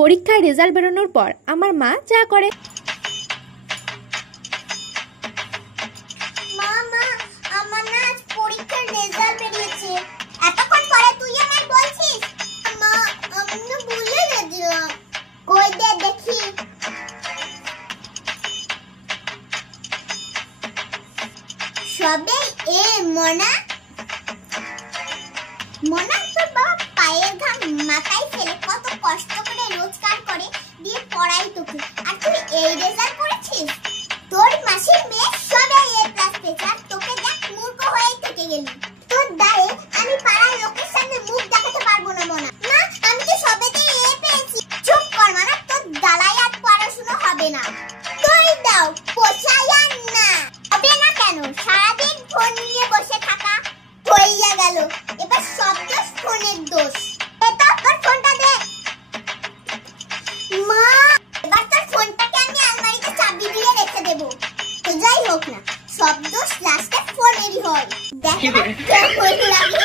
পরীক্ষার রেজাল্ট বেরোনোর পর আমার মা যা করে। মা মা আমার না আজ পরীক্ষার রেজাল্ট বেরিয়েছে। এতক্ষণ পরে তুই আমায় বলছিস? মা আমি না ভুলে গেছিলাম। কই দে দেখি। সবে এ মনা মনা তো বাবা পায়ের ঘাম মাথায় ফেলে কত কষ্ট করে রোজগার করে দিয়ে পড়াই তোকে, আর তুই এই রেজাল্ট করেছিস? তোর মাসির মেয়ে সবে এ প্লাস পেয়েছে আর তোকে দেখ মূর্খ হয়েই থেকে গেলি। তোর দায়ে আমি পাড়ার লোকের সামনে মুখ দেখাতে পারবো না মনা। মা আমি তো সবেতেই এ পেয়েছি। চুপ কর মানা, তোর দালাই আর পড়াশোনা হবে না। তুই দাও পোষায় আর না হবে না কেন? সারাদিন ফোন নিয়ে বসে থাকা হইয়া গেল, এবার সব দোষ ফোনের দোষ। এটা তোর ফোনটা দে। মা এবার তোর ফোনটাকে আমি আলমারিতে চাবি দিয়ে রেখে দেব। তো যাই হোক না, সব দোষ লাস্টে ফোনেরই হয়। দেখ কেমন লাগে।